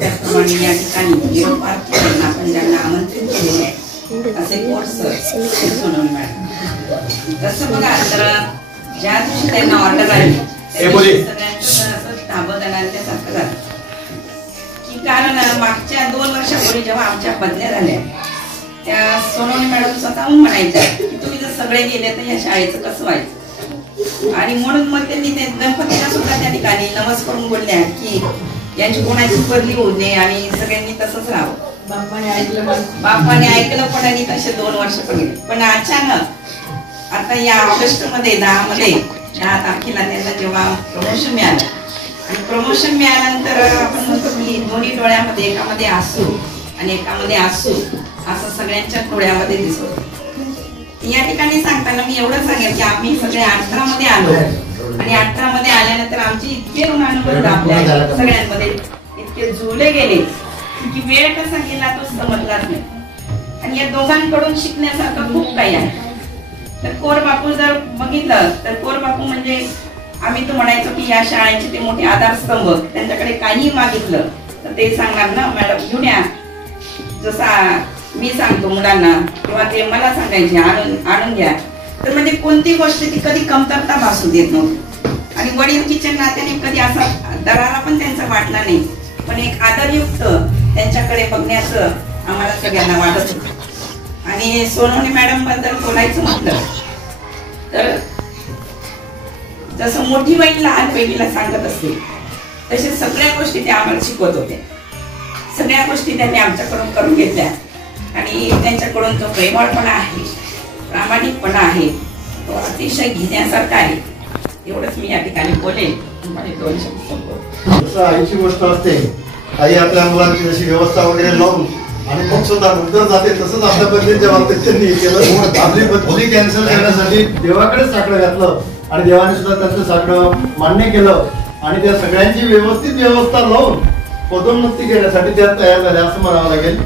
त्याप्रमाणे या ठिकाणी आपण ज्यांना आमंत्रित केलेले आहे असे कोर्स सोनवणे मॅडम. तसं बघा तर ज्या दिवशी त्यांना ऑर्डर आली सगळ्यांचं थांबत आणल्यासारखं झालं की कारण मागच्या 2 वर्षापूर्वी जेव्हा आमच्या बदल्या झाल्या त्या सोनवणे मॅडम स्वतःहून म्हणायच्या की तुम्ही जर सगळे गेले तर या शाळेचं कसं व्हायचं. आणि म्हणून मग त्यांनी ते गणपतीला सुद्धा त्या ठिकाणी नमस्कार करून बोलल्या की यांची कोणाची बदली होऊ नये आणि सगळ्यांनी तसंच राहावं. बाप्पाने ऐकलं पण आणि तसे 2 वर्ष पडले. पण अचानक आता या ऑगस्ट मध्ये 10 तारखेला त्यांना जेव्हा प्रमोशन मिळालं आणि प्रमोशन मिळाल्यानंतर आपण म्हणतो की दोन्ही डोळ्यामध्ये एकामध्ये आसू आणि एकामध्ये आसू असं सगळ्यांच्या डोळ्यामध्ये दिसत. या ठिकाणी सांगताना मी एवढं सांगेल की आम्ही सगळे 18 मध्ये आलो आणि 18 मध्ये आल्यानंतर आमचे इतके ऋणानुबंध आपल्या सगळ्यांमध्ये इतके जुळले गेले की वेळ कसा गेला तो समजलाच नाही. आणि या दोघांकडून शिकण्यासारखं खूप काही आहे. तर कोर बापू जर बघितलं तर कोर बापू म्हणजे आम्ही तो म्हणायचो की या शाळेचे ते मोठे आधारस्तंभ. त्यांच्याकडे काही मागितलं तर ते सांगणार ना मॅडम घेऊन या. जसा मी सांगतो मुलांना किंवा ते मला सांगायचे आणून द्या. तर म्हणजे कोणती गोष्ट ती कधी कमतरता भासू देत नव्हती. आणि वडीलकीच्या नात्याने कधी असा दरारा पण त्यांचा वाटला नाही. पण एक आदरयुक्त त्यांच्याकडे बघण्याचं आम्हाला सगळ्यांना वाटत होतं. आणि सोनवणे मॅडम बद्दल बोलायचं म्हटलं तर जसं मोठी बहीण लहान बहिणीला सांगत असते तसे सगळ्या गोष्टी त्या आम्हाला शिकवत होत्या. सगळ्या गोष्टी त्यांनी आमच्याकडून करून घेतल्या आणि त्यांच्याकडून जो प्रेमळपणा आहे प्रामाणिकपणा आहे तो अतिशय घेण्यासारखा आहे. एवढंच मी या ठिकाणी बोलेन. जसं आईची गोष्ट असते आई आपल्या मुलांची जशी व्यवस्था वगैरे लावून आणि मग स्वतः नंतर जाते तसंच आपल्या बदलीच्या बाबतीत त्यांनी केलं. आपली बदली कॅन्सल करण्यासाठी देवाकडेच साकडं घातलं आणि देवाने सुद्धा त्यांचं साकडं मान्य केलं आणि त्या सगळ्यांची व्यवस्थित व्यवस्था लावून पदोन्नती घेण्यासाठी त्या तयार झाल्या असं म्हणावं लागेल.